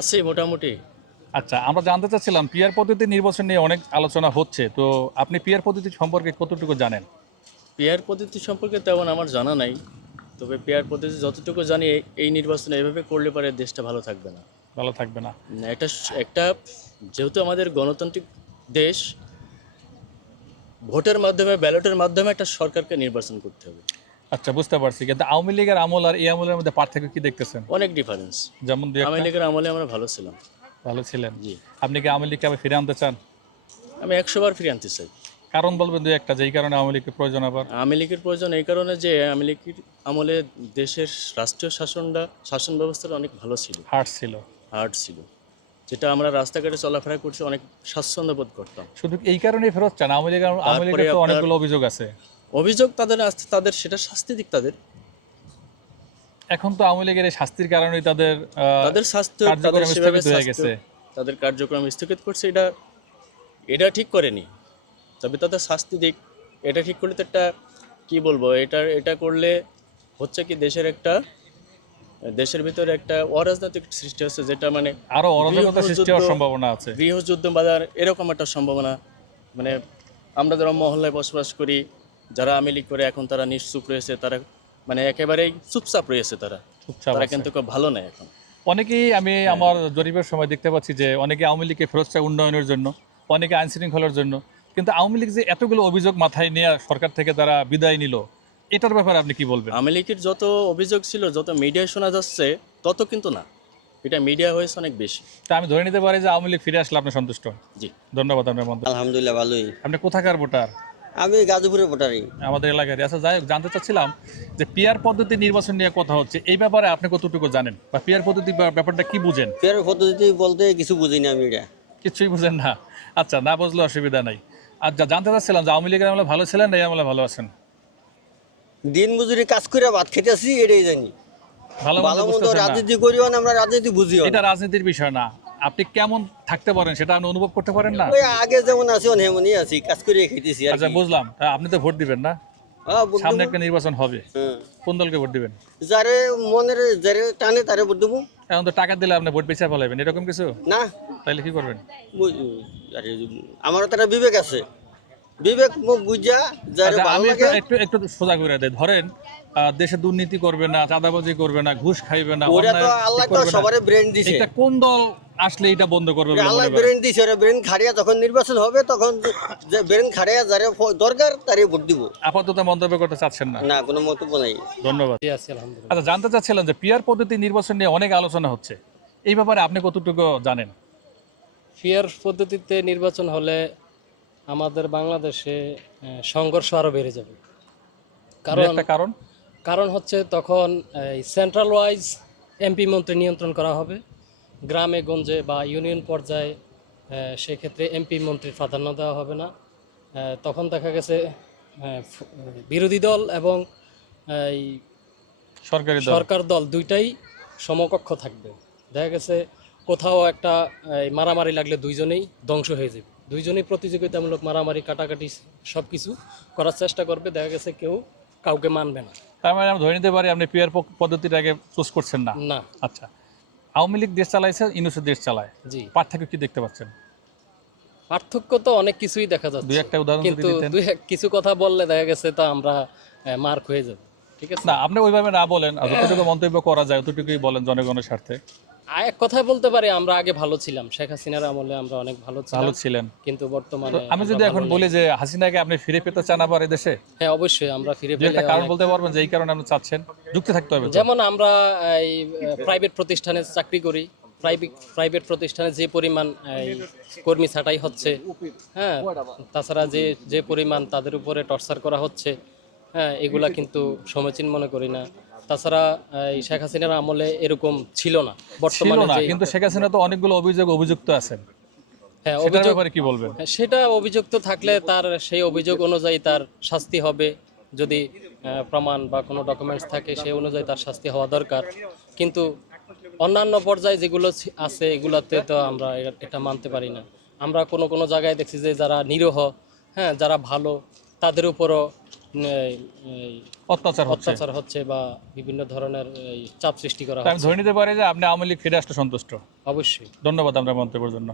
আছে মোটামুটি। আচ্ছা আমরা জানতে চাচ্ছিলাম পিয়ার পদ্ধতি নির্বাচন নিয়ে অনেক আলোচনা হচ্ছে তো আপনি পিয়ার পদ্ধতি সম্পর্কে কতটুকু জানেন? পেয়ার পদ্ধতি সম্পর্কে তেমন আমার জানা নাই তবে পেয়ার পদ্ধতি যতটুকু জানি এই- নির্বাচনে এভাবে করলে পরে দেশটা ভালো থাকবে না। ভালো থাকবে না। একটা একটা যেহেতু আমাদের গণতান্ত্রিক দেশ ভোটের মাধ্যমে ব্যালটের মাধ্যমে একটা সরকারকে নির্বাচন করতে হবে। আচ্ছা বুঝতে পারছি। কিন্তু আওয়ামী লীগের আমল আর এই আমলের মধ্যে পার্থক্য কি দেখতেছেন? অনেক ডিফারেন্স যেমন আওয়ামী লীগের আমলে আমরা ভালো ছিলাম। ভালো ছিলেন? জি। আপনি কি আওয়ামী লীগকে আবার ফিরে আনতে চান? আমি একশো বার ফিরে আনতে চাই। কারণ বলবেন দুই একটা যেই কারণে আওয়ামী লীগের প্রয়োজন আবার। আওয়ামী লীগের প্রয়োজন এই কারণে যে আওয়ামী লীগের আমলে দেশের রাষ্ট্রীয় শাসনটা শাসন ব্যবস্থাটা অনেক ভালো ছিল। হার্ট ছিল। হার্ড ছিল। যেটা আমরা রাস্তাঘাটে চলাফেরা করছি অনেক স্বাচ্ছন্দ্য বোধ করতাম। শুধু এই কারণে ফেরত চান? আওয়ামী লীগের আওয়ামী লীগের তো অনেকগুলো অভিযোগ আছে। অভিযোগ তাদের আসতে তাদের সেটা শাস্তি দিক তাদের। এখন তো আওয়ামী লীগের শাস্তির কারণেই তাদের তাদের স্বাস্থ্য তাদের সেভাবে হয়ে গেছে। তাদের কার্যক্রম স্থগিত করছে এটা এটা ঠিক করেনি। তবে তাদের শাস্তি দিক এটা ঠিক করলে তো একটা কি বলব এটা এটা করলে হচ্ছে কি দেশের একটা দেশের ভিতরে একটা অরাজনৈতিক সৃষ্টি হচ্ছে যেটা মানে আরও অরাজকতা সৃষ্টি হওয়ার সম্ভাবনা আছে। গৃহযুদ্ধ বাজার এরকম একটা সম্ভাবনা মানে আমরা যারা মহল্লায় বসবাস করি যারা আমিলি করে এখন তারা নিশ্চুপ রয়েছে তারা মানে একেবারেই চুপচাপ রয়েছে তারা। তারা কিন্তু খুব ভালো নেই এখন। অনেকেই আমি হ্যাঁ। আমার জরিপের সময় দেখতে পাচ্ছি যে অনেকে আওয়ামী লীগকে ফেরত চায় উন্নয়নের জন্য অনেকে আইন শৃঙ্খলার জন্য। কিন্তু আওয়ামী লীগ যে এতগুলো অভিযোগ মাথায় নিয়ে সরকার থেকে তারা বিদায় নিল এটার ব্যাপারে আপনি কি বলবেন? আওয়ামী লীগের যত অভিযোগ ছিল যত মিডিয়ায় শোনা যাচ্ছে তত কিন্তু না। এটা মিডিয়া হয়েছে অনেক বেশি। তা আমি ধরে নিতে পারি যে আওয়ামী লীগ ফিরে আসলে আপনি সন্তুষ্ট। জি। ধন্যবাদ আপনার বন্ধু আলহামদুলিল্লাহ ভালোই। আপনি কোথাকার ভোটার? আমি গাজীপুরের ভোটারই আমাদের এলাকার আচ্ছা যাই হোক জানতে চাচ্ছিলাম যে পিয়ার পদ্ধতি নির্বাচন নিয়ে কথা হচ্ছে। এই ব্যাপারে আপনি কতটুকু জানেন? বা পিয়ার পদ্ধতি ব্যাপারটা কি বুঝেন? ফের পদ্ধতি বলতে কিছু বুঝিনি আমি এটা। কিছুই বুঝেন না। আচ্ছা না বুঝলে অসুবিধা নাই। আর যা জানতে চাচ্ছিলাম যে আওয়ামী লীগের আমলে ভালো ছিলেন এই আমলে ভালো আছেন? দিন মজুরি কাজ করে ভাত খেতেছি এটাই জানি। ভালো ভালো মন্দ। রাজনীতি করিও না আমরা রাজনীতি বুঝিও এটা রাজনীতির বিষয় না। আপনি কেমন থাকতে পারেন সেটা আপনি অনুভব করতে পারেন না? আগে যেমন আছি হেমনই আছি কাজ করে খেতেছি আচ্ছা বুঝলাম। আপনি তো ভোট দিবেন না? হ্যাঁ, সামনে একটা নির্বাচন হবে। হ্যাঁ। কোন দলকে ভোট দিবেন? যারে মনের যারে টানে তারে ভোট দেবো। এখন তো টাকা দিলে আপনি ভোট বেচা ফেলাবেন এরকম কিছু? না। তাইলে কি করবেন? আমারও তারা বিবেক আছে। বিবেক মুখ বুঝা যারে আচ্ছা আমি একটু একটু সোজা করে দেয় ধরেন দেশে দুর্নীতি করবে না চাঁদাবাজি করবে না ঘুষ খাইবে না ওরা তো আল্লাহ তো করবে না। সবারে ব্রেন দিছে। এটা কোন দল আসলে এটা বন্ধ করবে আল্লাহ ব্রেন দিছে ওরা ব্রেন খাড়িয়া যখন নির্বাচন হবে তখন যে ব্রেন খাড়িয়া যারে দরকার তারে ভোট দিব। আপাতত মন্তব্য করতে চাচ্ছেন না। না কোনো মন্তব্য নাই। ধন্যবাদ। আচ্ছা জানতে চাচ্ছিলাম যে পিয়ার পদ্ধতি নির্বাচন নিয়ে অনেক আলোচনা হচ্ছে। এই ব্যাপারে আপনি কতটুকু জানেন? ফিয়ার পদ্ধতিতে নির্বাচন হলে আমাদের বাংলাদেশে সংঘর্ষ আরও বেড়ে যাবে। কারণ একটা কারণ? কারণ হচ্ছে তখন সেন্ট্রাল ওয়াইজ এমপি মন্ত্রী নিয়ন্ত্রণ করা হবে। গ্রামে গঞ্জে বা ইউনিয়ন পর্যায়ে সেক্ষেত্রে এমপি মন্ত্রীর প্রাধান্য দেওয়া হবে না। তখন দেখা গেছে বিরোধী দল এবং এই সরকারি সরকার দল দুইটাই সমকক্ষ থাকবে। দেখা গেছে কোথাও একটা মারামারি লাগলে দুইজনেই ধ্বংস হয়ে যাবে। দুইজনেই প্রতিযোগিতামূলক মারামারি কাটাকাটি সব কিছু করার চেষ্টা করবে। দেখা গেছে কেউ কাউকে মানবে না। তার মানে আমরা ধরে নিতে পারি আপনি পিয়ার প- পদ্ধতির আগে চুজ করছেন না? না। আচ্ছা। আওয়ামী লীগ দেশ চালাইছে ইউনুসের দেশ চালায়। জি। পার্থক্য কি দেখতে পাচ্ছেন? পার্থক্য তো অনেক কিছুই দেখা দুই যাচ্ছে একটা উদাহরণ কিন্তু দুই কিছু কথা বললে দেখা গেছে তো আমরা মার্ক হয়ে যাব। ঠিক আছে? না আপনি ওইভাবে না বলেন যতটুকু মন্তব্য করা যায় অতটুকুই বলেন জনগণের স্বার্থে। এক কথায় বলতে পারি আমরা আগে ভালো ছিলাম। শেখ হাসিনার আমলে আমরা অনেক ভালো ভালো ছিলেন। কিন্তু বর্তমানে আমি যদি এখন বলি যে হাসিনাকে আপনি ফিরে পেতে চান আবার নেই। হ্যাঁ অবশ্যই আমরা ফিরে পেলে কারণ বলতে পারবেন যে এই কারণে আপনি চাচ্ছেন যুক্তি থাকতে হবে যেমন আমরা এই প্রাইভেট প্রতিষ্ঠানে চাকরি করি প্রাইভেট প্রাইভেট প্রতিষ্ঠানে যে পরিমাণ কর্মী ছাঁটাই হচ্ছে হ্যাঁ তাছাড়া যে যে পরিমাণ তাদের উপরে টর্চার করা হচ্ছে হ্যাঁ এগুলা কিন্তু সমীচীন মনে করি না। তাছাড়া এই শেখ হাসিনার আমলে এরকম ছিল না। বর্তমানে কিন্তু শেখ হাসিনা তো অনেকগুলো অভিযোগ অভিযুক্ত আছেন। হ্যাঁ অভিযোগ কি বলবেন? হ্যাঁ, সেটা অভিযুক্ত থাকলে তার সেই অভিযোগ অনুযায়ী তার শাস্তি হবে। যদি প্রমাণ বা কোনো ডকুমেন্টস থাকে সেই অনুযায়ী তার শাস্তি হওয়া দরকার। কিন্তু অন্যান্য পর্যায়ে যেগুলো আছে এগুলাতে তো আমরা এটা মানতে পারি না। আমরা কোনো কোনো জায়গায় দেখছি যে যারা নিরীহ হ্যাঁ যারা ভালো তাদের উপরও অত্যাচার হচ্ছে। অত্যাচার হচ্ছে বা বিভিন্ন ধরনের এই চাপ সৃষ্টি করা আমি ধরে নিতে পারি যে আপনি আওয়ামী লীগ ফিরে আসতে সন্তুষ্ট? অবশ্যই। ধন্যবাদ আপনার মন্তব্যের জন্য।